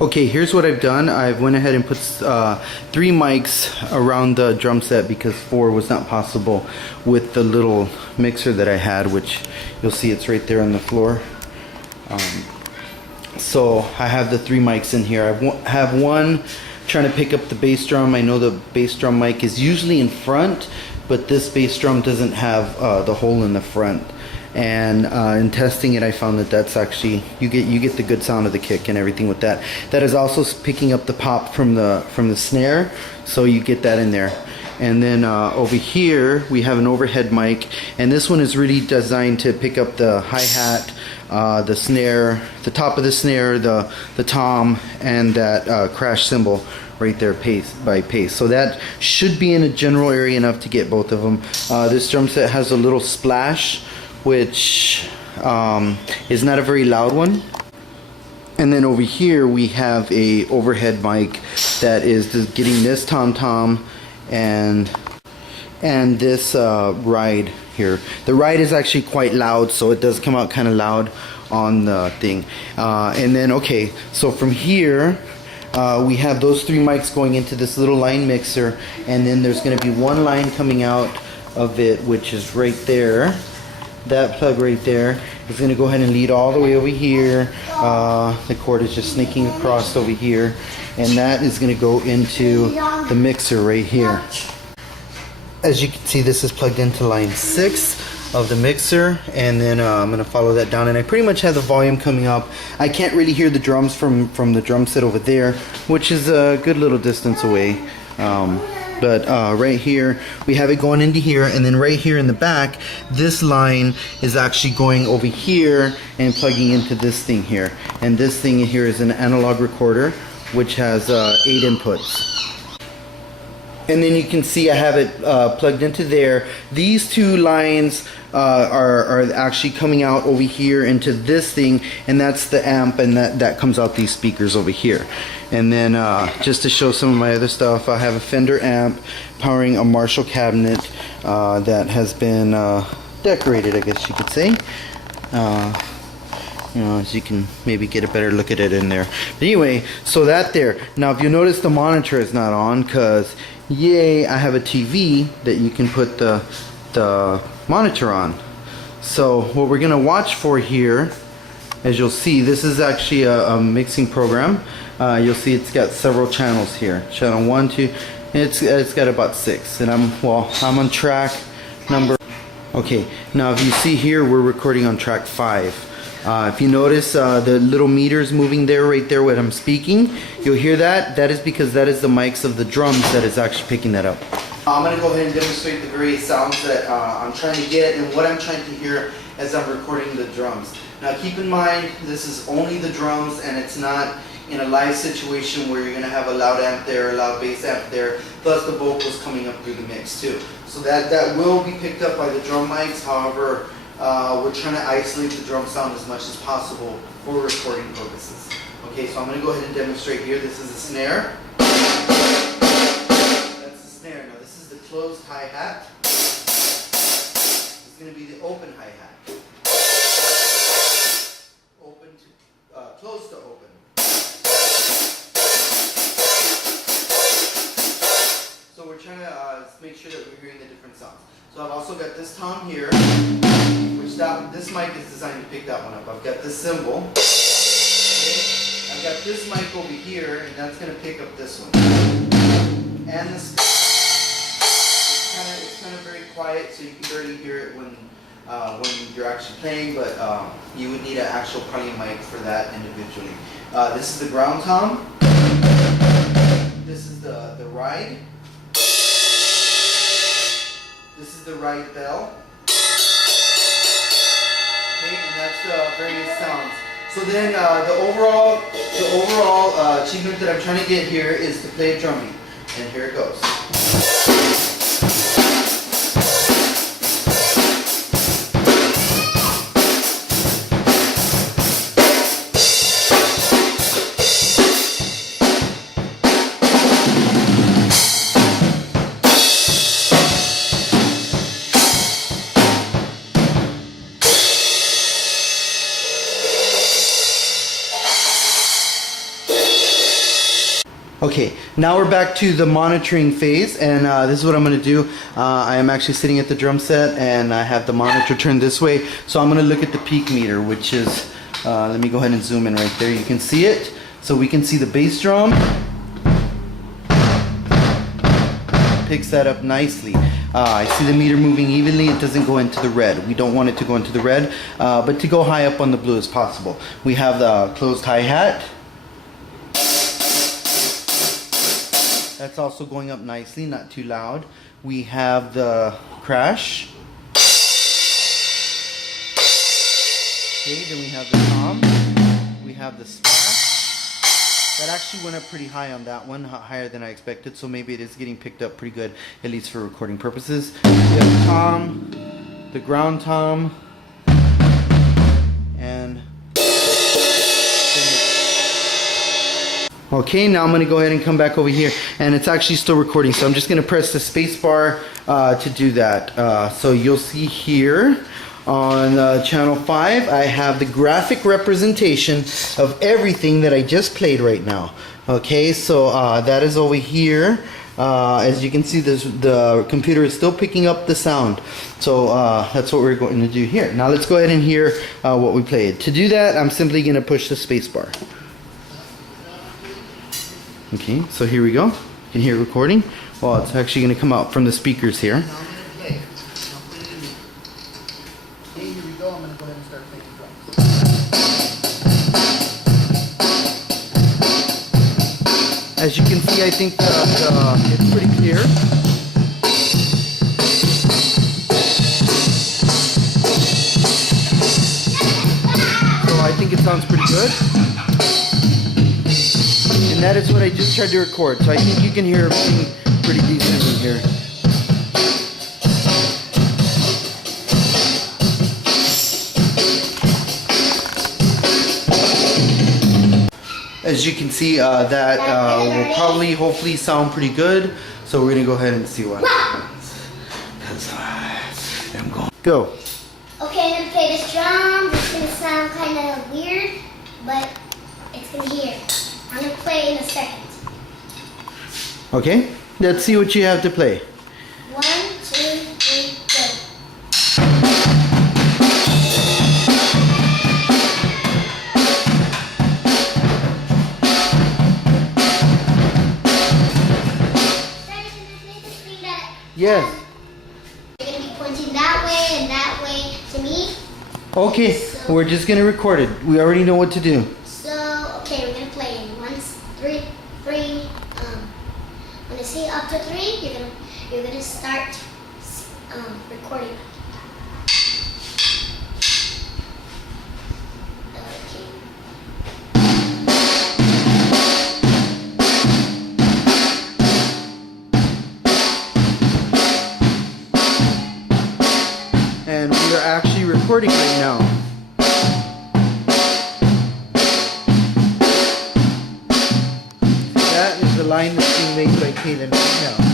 Okay, here's what I've done. I've went ahead and put 3 mics around the drum set because 4 was not possible with the little mixer that I had, which you'll see it's right there on the floor. So I have the 3 mics in here. I have one trying to pick up the bass drum. I know the bass drum mic is usually in front, but this bass drum doesn't have the hole in the front. And in testing it, I found that that's actually you get the good sound of the kick and everything with that. That is also picking up the pop from the snare, so you get that in there. And then over here we have an overhead mic, and this one is really designed to pick up the hi-hat, the snare, the top of the snare, the tom, and that crash cymbal right there, pace by pace. So that should be in a general area enough to get both of them. This drum set has a little splash, which is not a very loud one. And then over here we have a overhead mic that is just getting this tom and this ride here. The ride is actually quite loud, so it does come out kind of loud on the thing. And then okay, so from here we have those 3 mics going into this little line mixer, and then there's going to be one line coming out of it, which is right there. That plug right there is going to go ahead and lead all the way over here. The cord is just snaking across over here, and that is going to go into the mixer right here. As you can see, this is plugged into line 6 of the mixer, and then I'm going to follow that down, and I pretty much have the volume coming up. I can't really hear the drums from the drum set over there, which is a good little distance away. But right here we have it going into here, and then right here in the back this line is actually going over here and plugging into this thing here, and this thing here is an analog recorder which has 8 inputs. And then you can see I have it plugged into there. These 2 lines are actually coming out over here into this thing, and that's the amp, and that comes out these speakers over here. And then just to show some of my other stuff, I have a Fender amp powering a Marshall cabinet that has been decorated, I guess you could say. You know, as you can maybe get a better look at it in there. But anyway, so that there. Now if you notice, the monitor is not on because yay, I have a TV that you can put the monitor on. So what we're gonna watch for here, as you'll see, this is actually a mixing program. You'll see it's got several channels here. Channel 1, 2, it's got about 6, and I'm on track number. Okay, now if you see here, we're recording on track 5. If you notice the little meters moving there, right there when I'm speaking, you'll hear that. That is because that is the mics of the drums that is actually picking that up. I'm going to go ahead and demonstrate the various sounds that I'm trying to get and what I'm trying to hear as I'm recording the drums. Now keep in mind, this is only the drums, and it's not in a live situation where you're going to have a loud amp there, a loud bass amp there, plus the vocals coming up through the mix too. So that will be picked up by the drum mics. However, we're trying to isolate the drum sound as much as possible for recording purposes. Okay, so I'm going to go ahead and demonstrate here. This is a snare. That's the snare. Now this is the closed hi-hat. It's going to be the open hi-hat. Open to, closed to open. So we're trying to make sure that we're hearing the different sounds. So I've also got this tom here, which this mic is designed to pick that one up. I've got this cymbal. Okay. I've got this mic over here, and that's going to pick up this one. And this, it's kind of very quiet, so you can barely hear it when you're actually playing, but you would need an actual probably mic for that individually. This is the ground tom. This is the ride. This is the ride bell. Okay, and that's the various sounds. So then the overall achievement that I'm trying to get here is to play a drum beat. And here it goes. Okay, now we're back to the monitoring phase, and this is what I'm going to do. I am actually sitting at the drum set, and I have the monitor turned this way, so I'm going to look at the peak meter, which is, let me go ahead and zoom in right there. You can see it, so we can see the bass drum. Picks that up nicely. I see the meter moving evenly. It doesn't go into the red. We don't want it to go into the red, but to go high up on the blue as possible. We have the closed hi-hat. That's also going up nicely, not too loud. We have the crash. Okay, then we have the tom. We have the splash. That actually went up pretty high on that one, higher than I expected, so maybe it is getting picked up pretty good, at least for recording purposes. We have the tom, the ground tom, and okay, now I'm going to go ahead and come back over here, and it's actually still recording, so I'm just going to press the space bar to do that. So you'll see here on channel 5, I have the graphic representation of everything that I just played right now. Okay, so that is over here. As you can see, the computer is still picking up the sound. So that's what we're going to do here. Now let's go ahead and hear what we played. To do that, I'm simply going to push the space bar. Okay, so here we go. You can hear it recording. Well, it's actually going to come out from the speakers here. Okay, here we go. I'm going to go ahead and start playing drums. As you can see, I think it's pretty clear. So I think it sounds pretty good. And that is what I just tried to record. So I think you can hear everything pretty decent in here. As you can see, that will probably, hopefully sound pretty good. So we're gonna go ahead and see what happens. I'm going. Go. Okay, I'm gonna play this drum. It's gonna sound kind of weird, but it's gonna hear. I'm gonna play in a second. Okay, let's see what you have to play. 1, 2, 3, go. Yes. You're going to be pointing that way and that way to me. Okay, So, we're just going to record it. We already know what to do. So, okay, we're going to play in 1, 3, 3. When I say up to 3, you're gonna start recording. Okay. And we are actually recording right now. That is the line that's being made by Kaylin right now.